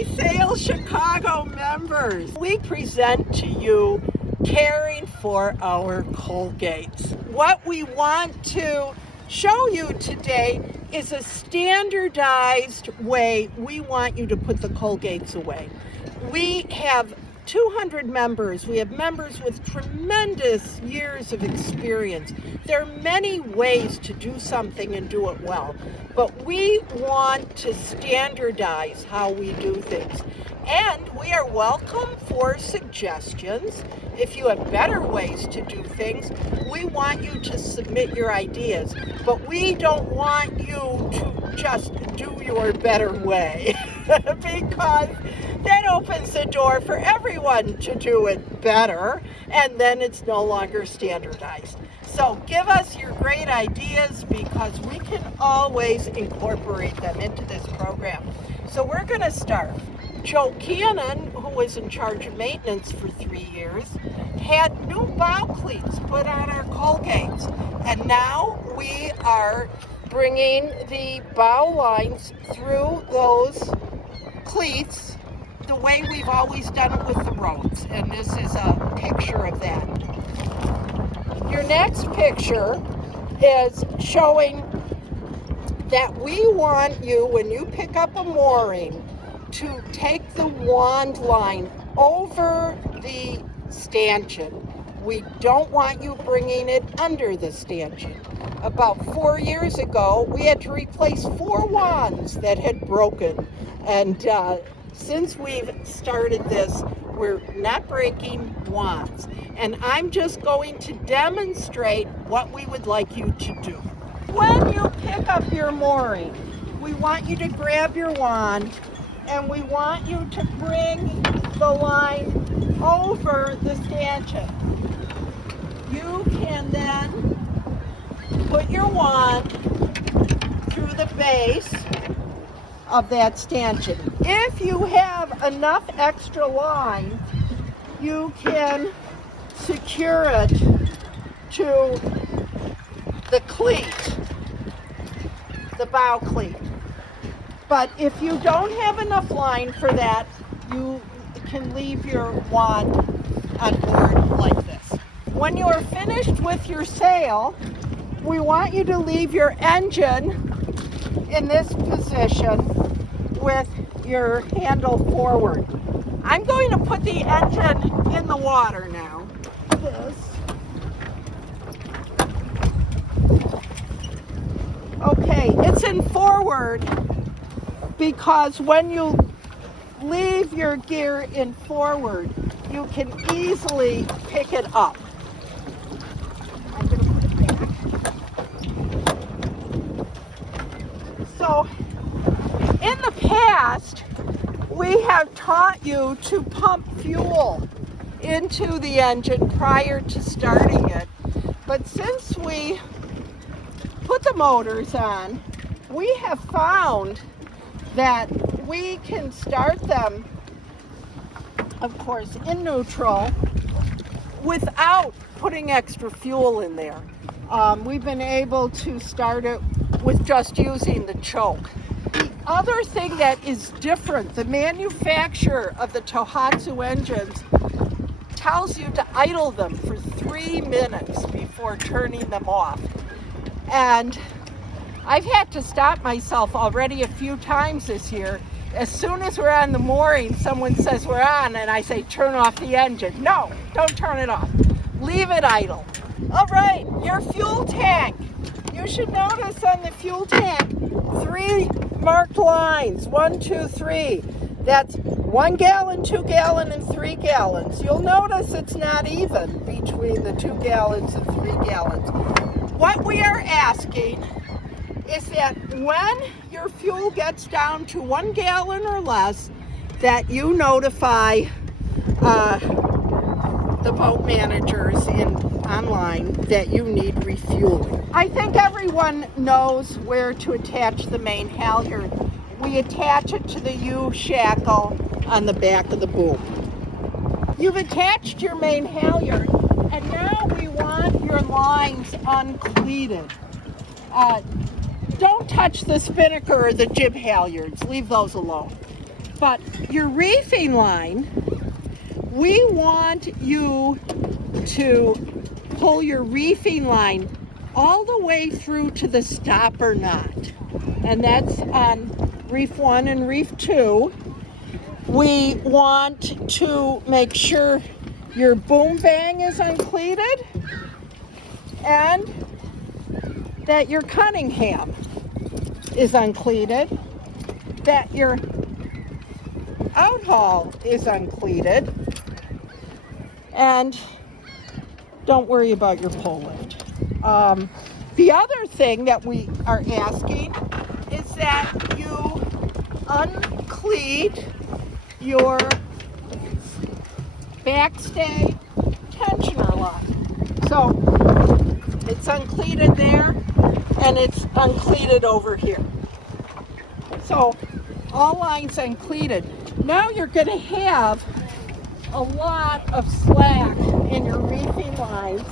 my Sail Chicago members. We present to you Caring for Our Colgates. What we want to show you today is a standardized way we want you to put the Colgates away. We have 200 members. We have members with tremendous years of experience. There are many ways to do something and do it well, but we want to standardize how we do things. And we are welcome for suggestions. If you have better ways to do things, we want you to submit your ideas, but we don't want you to just do your better way because that opens the door for everyone to do it better, and then it's no longer standardized. So give us your great ideas because we can always incorporate them into this program. So we're going to start. Joe Cannon, who was in charge of maintenance for 3 years, had new bow cleats put on our Colgates, and now we are bringing the bow lines through those cleats the way we've always done it with the roads, and this is a picture of that. Your next picture is showing that we want you, when you pick up a mooring, to take the wand line over the stanchion. We don't want you bringing it under the stanchion. About 4 years ago, we had to replace 4 wands that had broken, and since we've started this, we're not breaking wands. And I'm just going to demonstrate what we would like you to do. When you pick up your mooring, we want you to grab your wand, and we want you to bring the line over the stanchion. You can then put your wand through the base of that stanchion. If you have enough extra line, you can secure it to the cleat, the bow cleat. But if you don't have enough line for that, you can leave your wand on board like this. When you are finished with your sail, we want you to leave your engine in this position with your handle forward. I'm going to put the engine in the water now. Okay, it's in forward because when you leave your gear in forward, you can easily pick it up. I'm going to put it back. So, in the past, we have taught you to pump fuel into the engine prior to starting it. But since we put the motors on, we have found that we can start them, of course, in neutral without putting extra fuel in there. We've been able to start it with just using the choke. The other thing that is different, the manufacturer of the Tohatsu engines tells you to idle them for 3 minutes before turning them off. And I've had to stop myself already a few times this year. As soon as we're on the mooring, someone says we're on, and I say, turn off the engine. No, don't turn it off. Leave it idle. All right, your fuel tank. You should notice on the fuel tank, 3 marked lines, 1, 2, 3. That's 1 gallon, 2 gallon, and 3 gallons. You'll notice it's not even between the 2 gallons and 3 gallons. What we are asking is that when your fuel gets down to 1 gallon or less, that you notify the boat managers online that you need refueling. I think everyone knows where to attach the main halyard. We attach it to the U-shackle on the back of the boom. You've attached your main halyard, and now we want your lines uncleated. Don't touch the spinnaker or the jib halyards. Leave those alone. But your reefing line, we want you to pull your reefing line all the way through to the stopper knot. And that's on reef 1 and reef 2. We want to make sure your boom bang is uncleated and that your Cunningham is uncleated, that your outhaul is uncleated, and don't worry about your pull lift. The other thing that we are asking is that you uncleat your backstay tensioner line. So it's uncleated there and it's uncleated over here. So all lines uncleated. Now you're going to have a lot of slack in your reefing lines,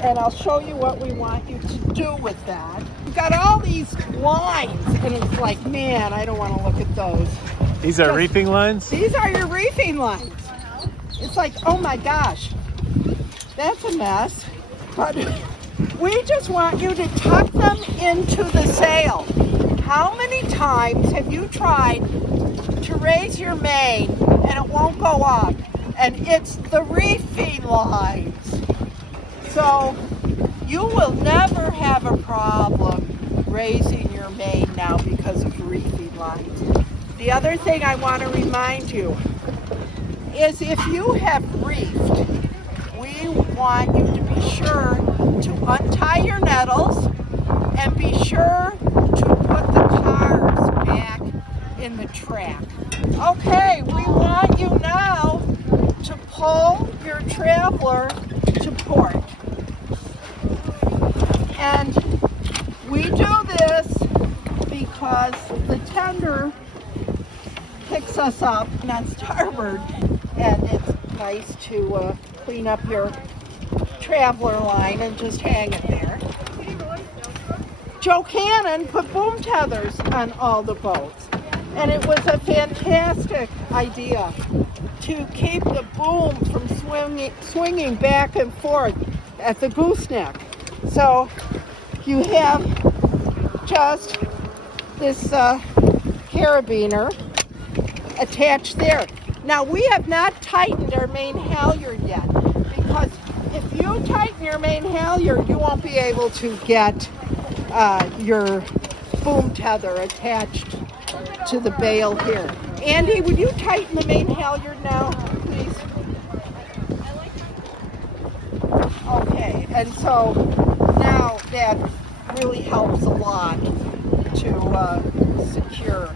and I'll show you what we want you to do with that. You've got all these lines, and it's like, man, I don't want to look at those. These are reefing lines? These are your reefing lines. It's like, oh my gosh, that's a mess. But we just want you to tuck them into the sail. How many times have you tried to raise your main and it won't go up? And it's the reefing lines. So you will never have a problem raising your main now because of reefing lines. The other thing I want to remind you is if you have reefed, we want you to be sure to untie your nettles and be sure to put the cars back in the track. Okay, we want you now to pull your traveler to port. And we do this because the tender picks us up on starboard, and it's nice to clean up your traveler line and just hang it there. Joe Cannon put boom tethers on all the boats, and it was a fantastic idea to keep the boom from swinging back and forth at the gooseneck. So you have just this carabiner attached there. Now we have not tightened our main halyard yet, because if you tighten your main halyard, you won't be able to get your boom tether attached to the bail here. Andy, would you tighten the main halyard now, please? Okay, and so now that really helps a lot to secure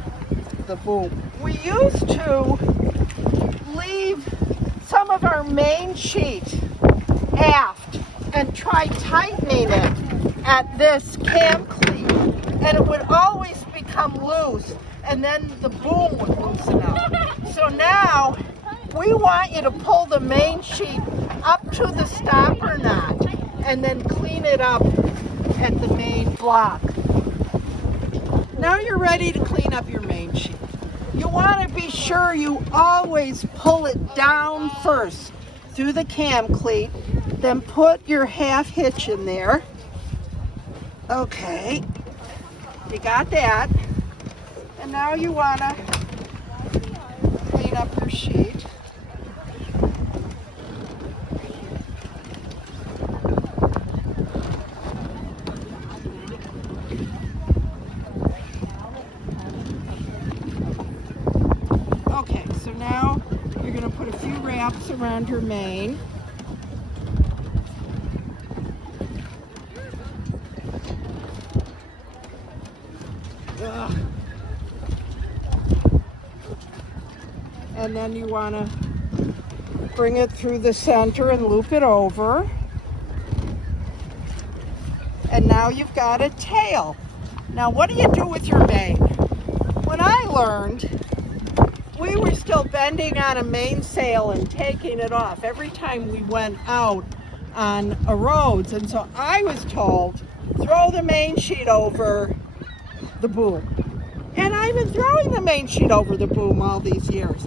the boom. We used to leave some of our main sheet aft and try tightening it at this cam cleat, and it would always become loose, and then the boom would loosen up. So now we want you to pull the main sheet up to the stopper knot and then clean it up at the main block. Now you're ready to clean up your main sheet. You want to be sure you always pull it down first through the cam cleat, then put your half hitch in there. Okay, you got that. And now you want to clean up your sheet. Okay, so now you're going to put a few wraps around your main. Ugh. And then you want to bring it through the center and loop it over. And now you've got a tail. Now what do you do with your main? When I learned, we were still bending on a mainsail and taking it off every time we went out on a roads. And so I was told, throw the main sheet over the boom. And I've been throwing the main sheet over the boom all these years.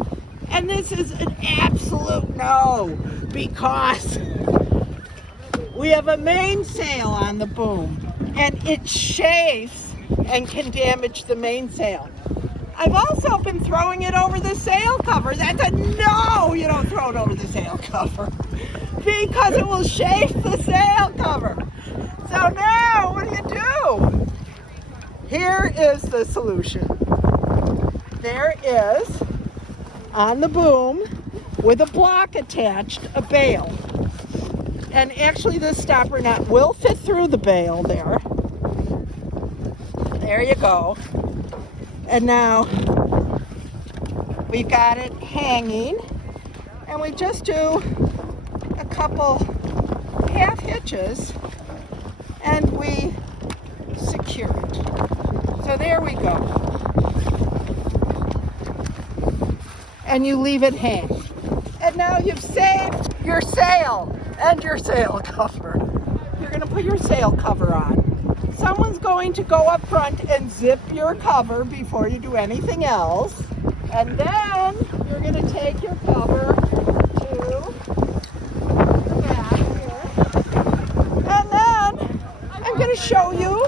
And this is an absolute no, because we have a mainsail on the boom and it chafes and can damage the mainsail. I've also been throwing it over the sail cover. That's a no, you don't throw it over the sail cover because it will chafe the sail cover. So now, what do? Here is the solution. There is, on the boom, with a block attached, a bail. And actually this stopper nut will fit through the bail there. There you go. And now we've got it hanging, and we just do a couple half hitches and we secure it. So there we go. And you leave it hang. And now you've saved your sail and your sail cover. You're going to put your sail cover on. Someone's going to go up front and zip your cover before you do anything else. And then you're going to take your cover to the back here. And then I'm going to show you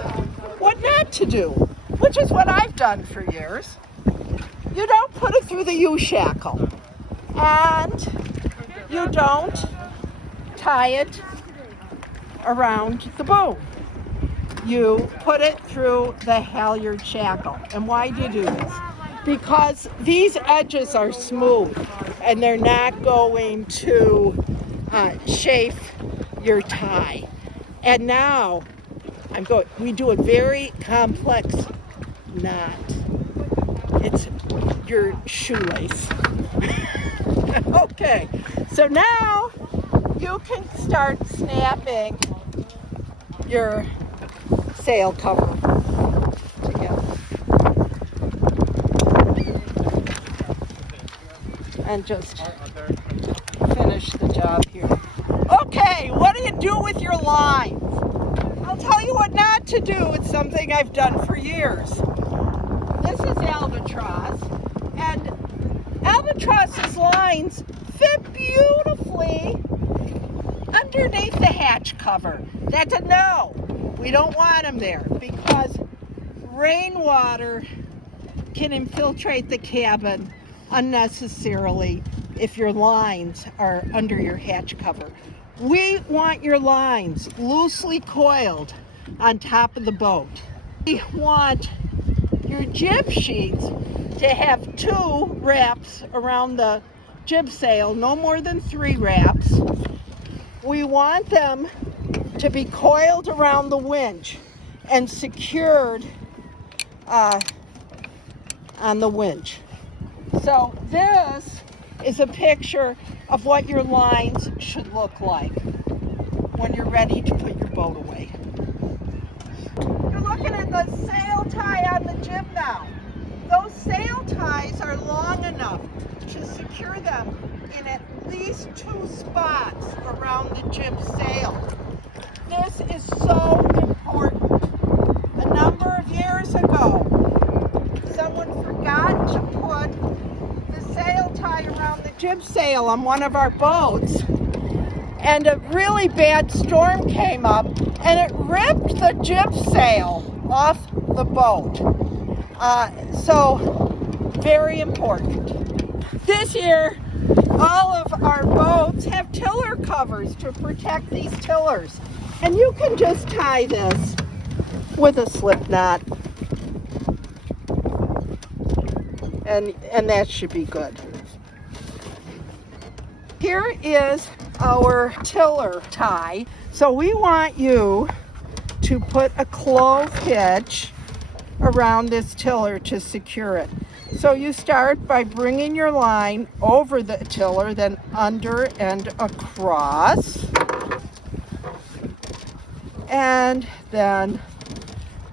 what not to do, which is what I've done for years. You don't put it through the U-shackle. And you don't tie it around the boom. You put it through the halyard shackle. And why do you do this? Because these edges are smooth and they're not going to chafe your tie. And now we do a very complex knot. It's your shoelace. Okay, so now you can start snapping your sail cover together. And just finish the job here. Okay, what do you do with your lines? I'll tell you what not to do. It's something I've done for years. This is albatross, and albatross's lines fit beautifully underneath the hatch cover. That's a no. We don't want them there because rainwater can infiltrate the cabin unnecessarily if your lines are under your hatch cover. We want your lines loosely coiled on top of the boat. We want your jib sheets to have 2 wraps around the jib sail, no more than 3 wraps. We want them to be coiled around the winch and secured on the winch. So this is a picture of what your lines should look like when you're ready to put your boat away. You're looking at the sail tie on the jib now. Those sail ties are long enough to secure them in at least 2 spots around the jib sail. This is so important. A number of years ago, someone forgot to put the sail tie around the jib sail on one of our boats, and a really bad storm came up and it ripped the jib sail off the boat. So very important. This year, all of our boats have tiller covers to protect these tillers. And you can just tie this with a slip knot. And that should be good. Here is our tiller tie. So we want you to put a clove hitch around this tiller to secure it. So you start by bringing your line over the tiller, then under and across, and then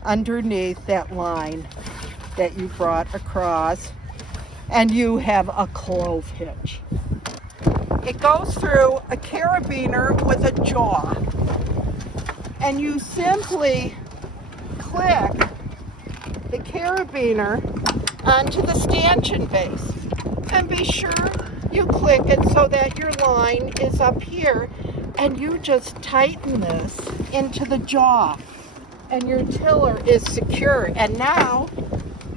underneath that line that you brought across, and you have a clove hitch. It goes through a carabiner with a jaw, and you simply click the carabiner onto the stanchion base. And be sure you click it so that your line is up here, and you just tighten this into the jaw, and your tiller is secure. And now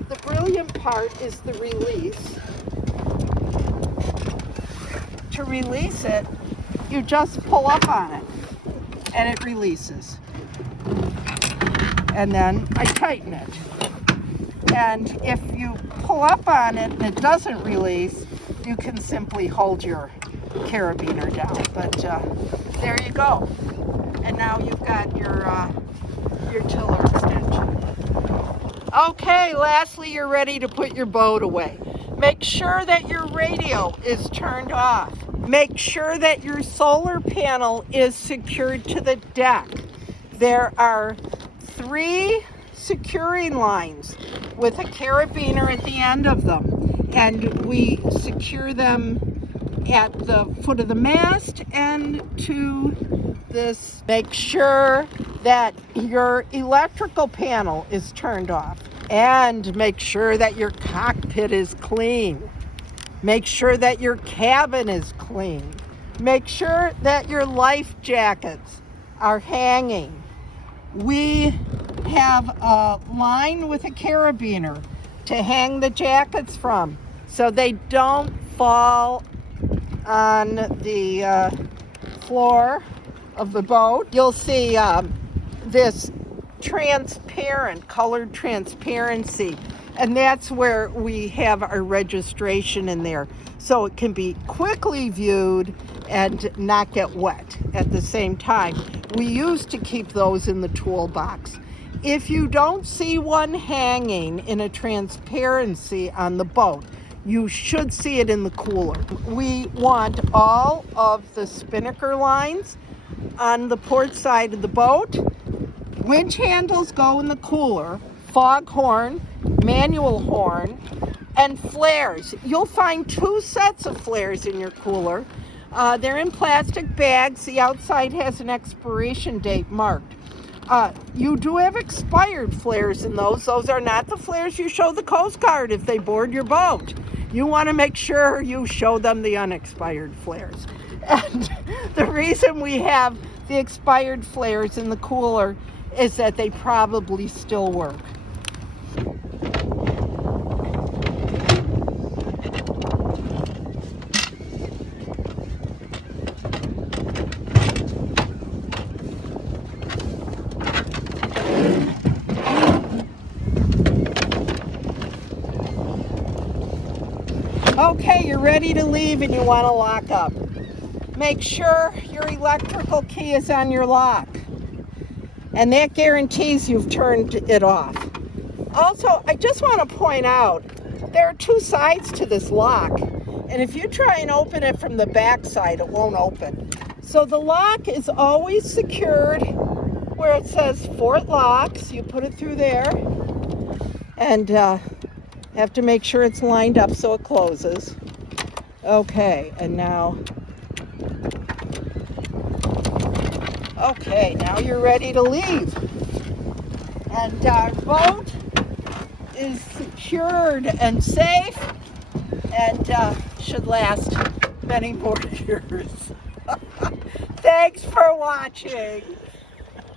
the brilliant part is the release. To release it, you just pull up on it and it releases. And then I tighten it. And if you pull up on it and it doesn't release, you can simply hold your carabiner down. But there you go. And now you've got your tiller extension. Okay, lastly, you're ready to put your boat away. Make sure that your radio is turned off. Make sure that your solar panel is secured to the deck. There are 3 securing lines with a carabiner at the end of them, and we secure them at the foot of the mast and to this. Make sure that your electrical panel is turned off, and make sure that your cockpit is clean. Make sure that your cabin is clean. Make sure that your life jackets are hanging. We have a line with a carabiner to hang the jackets from so they don't fall on the floor of the boat. You'll see this transparent, colored transparency, and that's where we have our registration in there, so it can be quickly viewed and not get wet at the same time. We used to keep those in the toolbox. If you don't see one hanging in a transparency on the boat, you should see it in the cooler. We want all of the spinnaker lines on the port side of the boat. Winch handles go in the cooler, foghorn, manual horn, and flares. You'll find 2 sets of flares in your cooler. They're in plastic bags. The outside has an expiration date marked. You do have expired flares in those. Those are not the flares you show the Coast Guard if they board your boat. You want to make sure you show them the unexpired flares. And the reason we have the expired flares in the cooler is that they probably still work. Okay, you're ready to leave and you want to lock up. Make sure your electrical key is on your lock, and that guarantees you've turned it off. Also, I just want to point out, there are 2 sides to this lock, and if you try and open it from the back side, it won't open. So the lock is always secured where it says Fort Locks. You put it through there, and have to make sure it's lined up so it closes. Okay, and now, okay, now you're ready to leave. And our boat is secured and safe, and should last many more years. Thanks for watching.